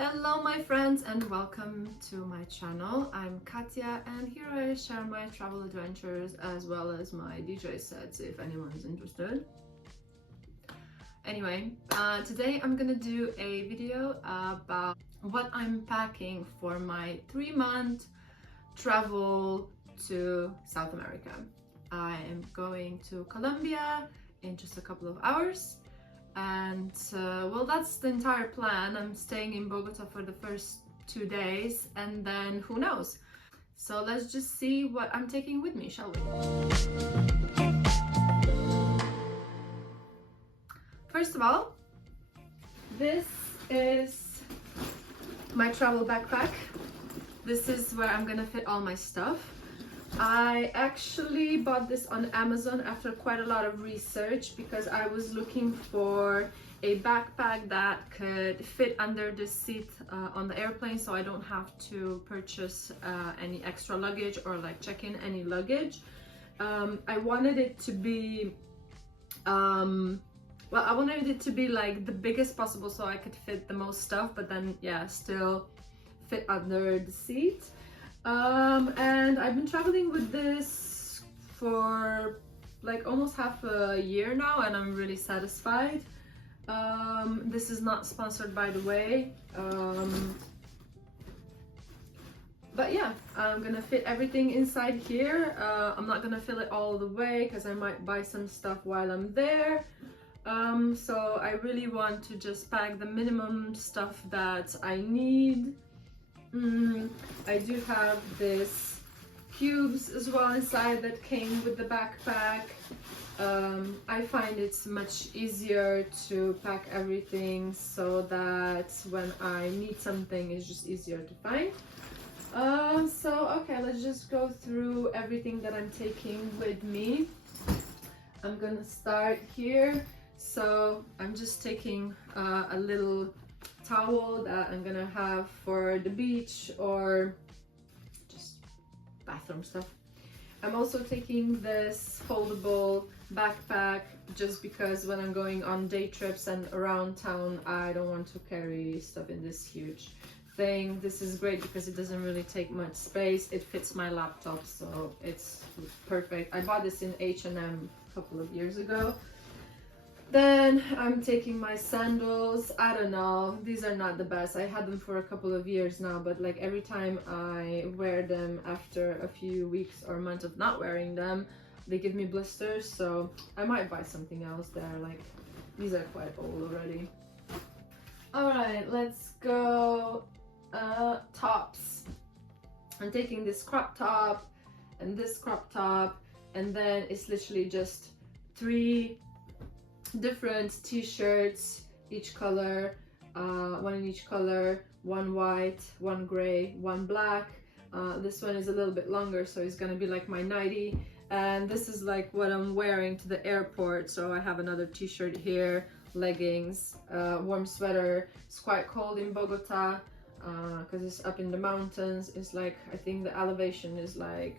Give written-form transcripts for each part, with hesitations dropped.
Hello my friends and welcome to my channel. I'm Katya and here I share my travel adventures as well as my DJ sets if anyone's interested. Anyway, today I'm gonna do a video about what I'm packing for my 3-month travel to South America. I am going to Colombia in just a couple of hours. And well, that's the entire plan. I'm staying in Bogota for the first 2 days and then who knows. So let's just see what I'm taking with me, shall we? First of all, this is my travel backpack. This is where I'm gonna fit all my stuff. I actually bought this on Amazon after quite a lot of research because I was looking for a backpack that could fit under the seat on the airplane, so I don't have to purchase any extra luggage or like check in any luggage. I wanted it to be I wanted it to be like the biggest possible so I could fit the most stuff, but then yeah, still fit under the seat. And I've been traveling with this for like almost half a year now and I'm really satisfied. This is not sponsored, by the way, but yeah, I'm gonna fit everything inside here. I'm not gonna fill it all the way because I might buy some stuff while I'm there. So I really want to just pack the minimum stuff that I need. I do have this cubes as well inside that came with the backpack. I find it's much easier to pack everything so that when I need something it's just easier to find. So okay, let's just go through everything that I'm taking with me. I'm gonna start here. So I'm just taking a little towel that I'm gonna have for the beach or just bathroom stuff. I'm also taking this foldable backpack just because when I'm going on day trips and around town I don't want to carry stuff in this huge thing. This is great because it doesn't really take much space. It fits my laptop, so it's perfect. I bought this in H&M a couple of years ago. Then I'm taking my sandals. I don't know, these are not the best. I had them for a couple of years now, but like every time I wear them after a few weeks or months of not wearing them, they give me blisters, so I might buy something else there. Like these are quite old already. Alright, let's go tops. I'm taking this crop top and this crop top, and then it's literally just 3 different t-shirts, each color, one in each color, one white, one gray, one black. This one is a little bit longer, so it's gonna be like my nightie, and this is like what I'm wearing to the airport. So I have another t-shirt here, leggings, warm sweater. It's quite cold in Bogota because it's up in the mountains. It's like, I think the elevation is like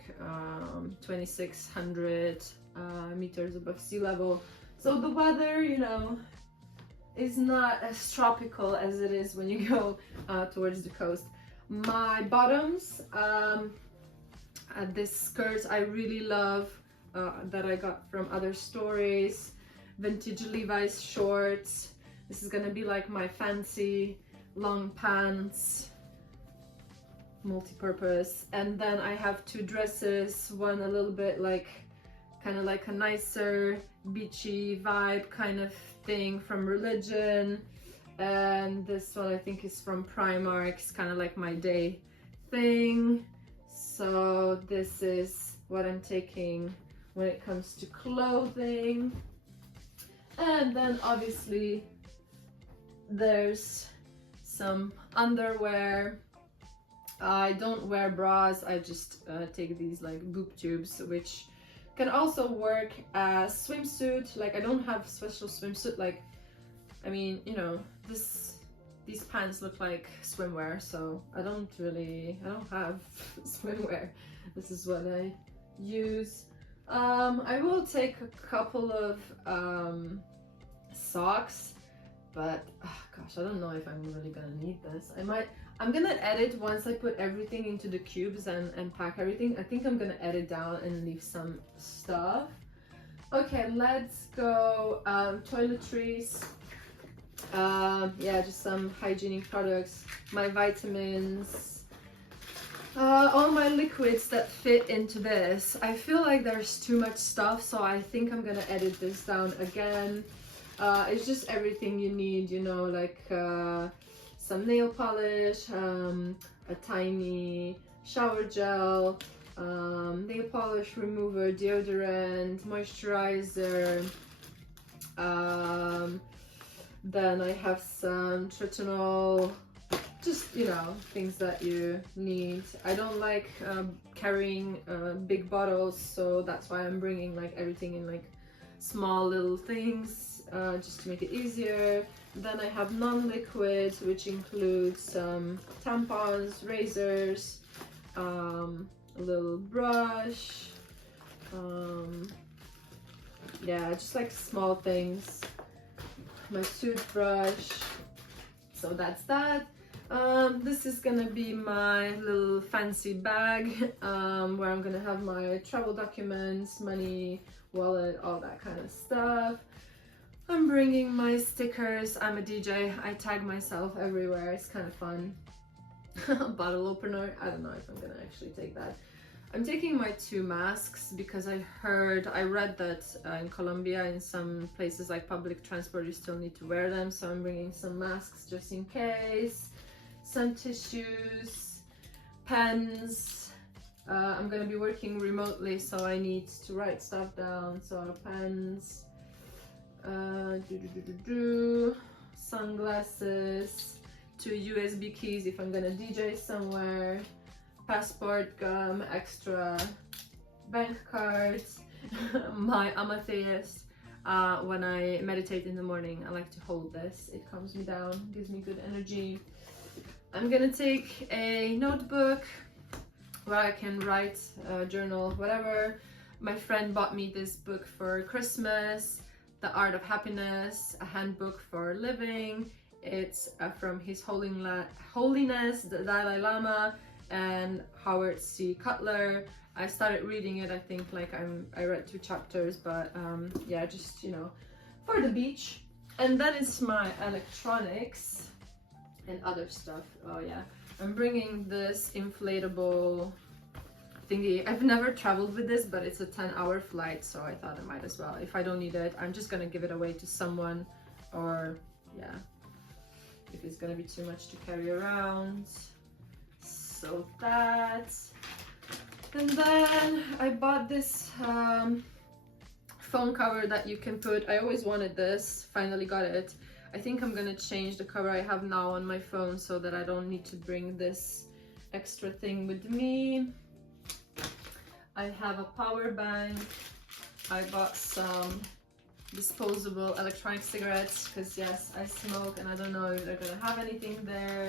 2,600 meters above sea level. So the weather, you know, is not as tropical as it is when you go towards the coast. My bottoms, this skirt I really love that I got from other stories. Vintage Levi's shorts. This is gonna be like my fancy long pants, multi-purpose. And then I have 2 dresses, one a little bit like kind of like a nicer beachy vibe kind of thing from Religion, and this one I think is from Primark. It's kind of like my day thing. So this is what I'm taking when it comes to clothing. And then obviously there's some underwear. I don't wear bras, I just take these like boob tubes, which can also work as swimsuit. Like I don't have special swimsuit, like, I mean, you know, these pants look like swimwear, so I don't have swimwear. This is what I use. I will take a couple of socks, but gosh, I don't know if I'm really gonna need this. I'm gonna edit once I put everything into the cubes and pack everything. I think I'm gonna edit down and leave some stuff. Okay, let's go. Toiletries. Yeah, just some hygienic products, my vitamins, all my liquids that fit into this. I feel like there's too much stuff, so I think I'm gonna edit this down again. It's just everything you need, you know, like some nail polish, a tiny shower gel, nail polish remover, deodorant, moisturizer. Then I have some tretinool, just, you know, things that you need. I don't like carrying big bottles, so that's why I'm bringing like everything in like small little things, just to make it easier. Then I have non-liquid, which includes some tampons, razors, a little brush, yeah, just like small things, my toothbrush. So that's that. This is gonna be my little fancy bag, where I'm gonna have my travel documents, money, wallet, all that kind of stuff. I'm bringing my stickers. I'm a DJ. I tag myself everywhere. It's kind of fun. Bottle opener. I don't know if I'm gonna actually take that. I'm taking my 2 masks because I read that in Colombia, in some places like public transport, you still need to wear them. So I'm bringing some masks just in case. Some tissues, pens. I'm gonna be working remotely, so I need to write stuff down. So pens, sunglasses, 2 USB keys if I'm gonna DJ somewhere, passport, gum, extra bank cards, my amethyst. When I meditate in the morning, I like to hold this. It calms me down, gives me good energy. I'm gonna take a notebook where I can write, journal, whatever. My friend bought me this book for Christmas, The Art of Happiness, a handbook for living. It's from His Holiness the Dalai Lama and Howard C. Cutler. I started reading it, I think like I read 2 chapters, but yeah, just, you know, for the beach. And then it's my electronics and other stuff. Oh yeah, I'm bringing this inflatable thingy. I've never traveled with this, but it's a 10-hour flight, so I thought I might as well. If I don't need it, I'm just gonna give it away to someone, or yeah, if it's gonna be too much to carry around. So that. And then I bought this phone cover that you can put. I always wanted this, finally got it. I think I'm gonna change the cover I have now on my phone so that I don't need to bring this extra thing with me. I have a power bank. I bought some disposable electronic cigarettes because yes, I smoke and I don't know if they're gonna have anything there.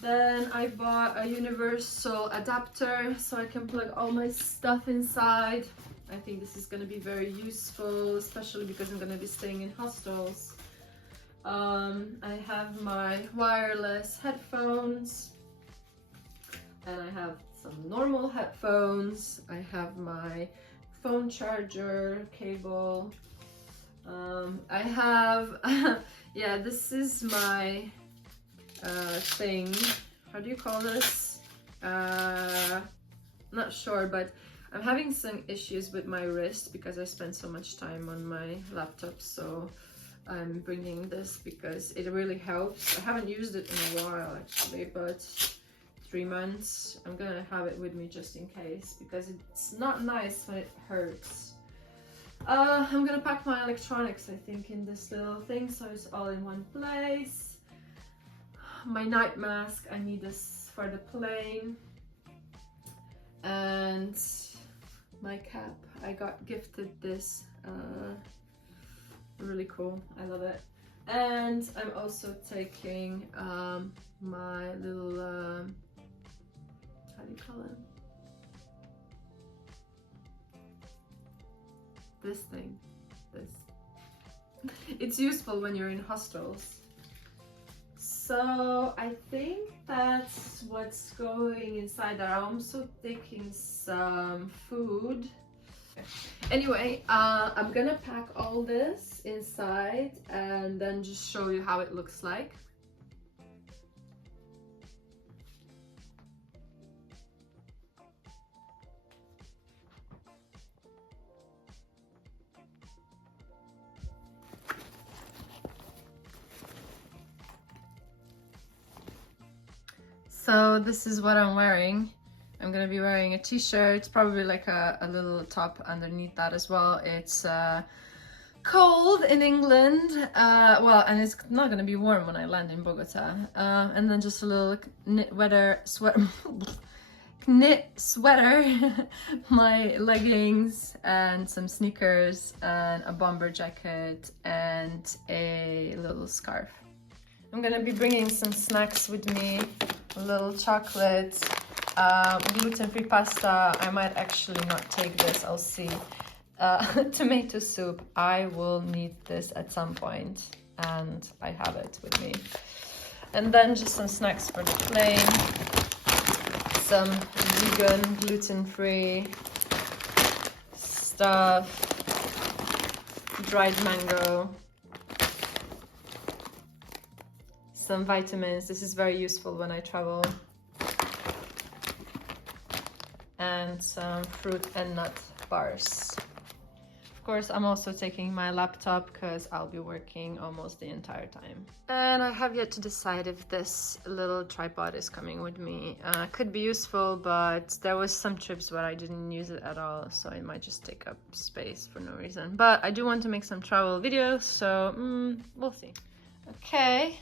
Then I bought a universal adapter so I can plug all my stuff inside. I think this is gonna be very useful, especially because I'm gonna be staying in hostels. I have my wireless headphones, and I have some normal headphones. I have my phone charger cable. I have, yeah, this is my thing. How do you call this? Not sure, but I'm having some issues with my wrist because I spend so much time on my laptop, so I'm bringing this because it really helps. I haven't used it in a while actually, but 3 months. I'm gonna have it with me just in case because it's not nice when it hurts. I'm gonna pack my electronics, I think, in this little thing so it's all in one place. My night mask, I need this for the plane. And my cap, I got gifted this, really cool, I love it. And I'm also taking my little, how do you call it? This thing, this. It's useful when you're in hostels. So I think that's what's going inside there. I'm also taking some food. Anyway, I'm gonna pack all this inside and then just show you how it looks like. So this is what I'm wearing. I'm gonna be wearing a t-shirt, probably like a little top underneath that as well. It's cold in England, well, and it's not gonna be warm when I land in Bogota. And then just a little knit sweater, my leggings and some sneakers and a bomber jacket and a little scarf. I'm gonna be bringing some snacks with me, a little chocolate, gluten-free pasta. I might actually not take this, I'll see. Tomato soup, I will need this at some point and I have it with me. And then just some snacks for the plane, some vegan, gluten-free stuff, dried mango, some vitamins. This is very useful when I travel. And some fruit and nut bars. Of course, I'm also taking my laptop because I'll be working almost the entire time. And I have yet to decide if this little tripod is coming with me. Could be useful, but there was some trips where I didn't use it at all, so it might just take up space for no reason. But I do want to make some travel videos, so we'll see. Okay.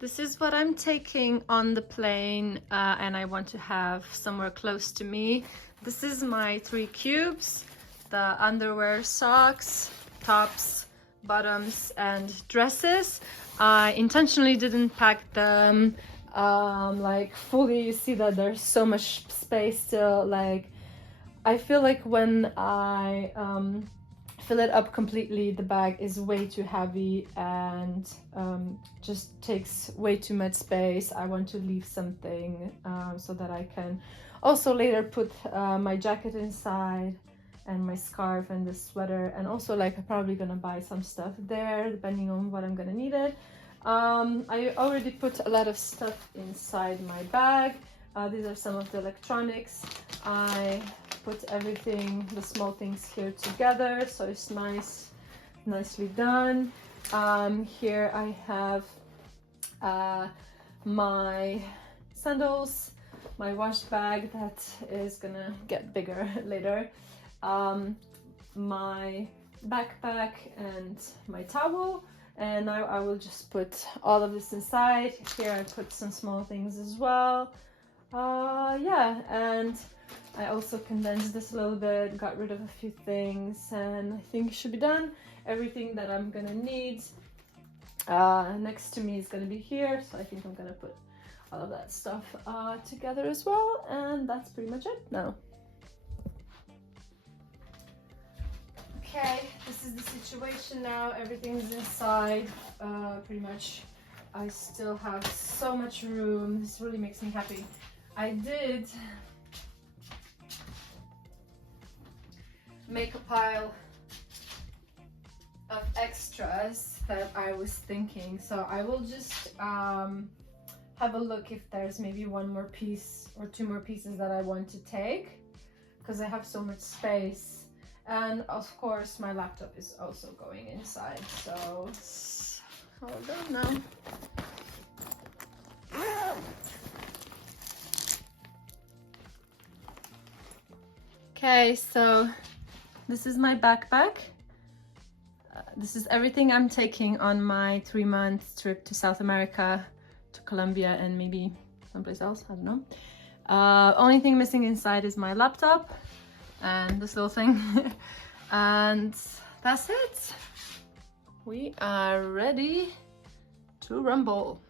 This is what I'm taking on the plane, and I want to have somewhere close to me. This is my 3 cubes, the underwear, socks, tops, bottoms, and dresses. I intentionally didn't pack them like fully. You see that there's so much space still. Like, I feel like when I fill it up completely, the bag is way too heavy and just takes way too much space. I want to leave something so that I can also later put my jacket inside and my scarf and the sweater, and also like I'm probably gonna buy some stuff there depending on what I'm gonna need it. I already put a lot of stuff inside my bag. These are some of the electronics. I put everything, the small things here together, so it's nicely done. Here I have my sandals, my wash bag that is gonna get bigger later, my backpack and my towel, and now I will just put all of this inside. Here I put some small things as well. Yeah, and I also condensed this a little bit, got rid of a few things, and I think it should be done. Everything that I'm gonna need next to me is gonna be here, so I think I'm gonna put all of that stuff together as well, and that's pretty much it now. Okay, this is the situation now. Everything's inside, pretty much. I still have so much room. This really makes me happy. I did make a pile of extras that I was thinking, so I will just have a look if there's maybe one more piece or 2 more pieces that I want to take, because I have so much space. And of course my laptop is also going inside, so hold on now. Okay, so this is my backpack. This is everything I'm taking on my 3-month trip to South America, to Colombia, and maybe someplace else, I don't know. Only thing missing inside is my laptop and this little thing. And that's it. We are ready to rumble.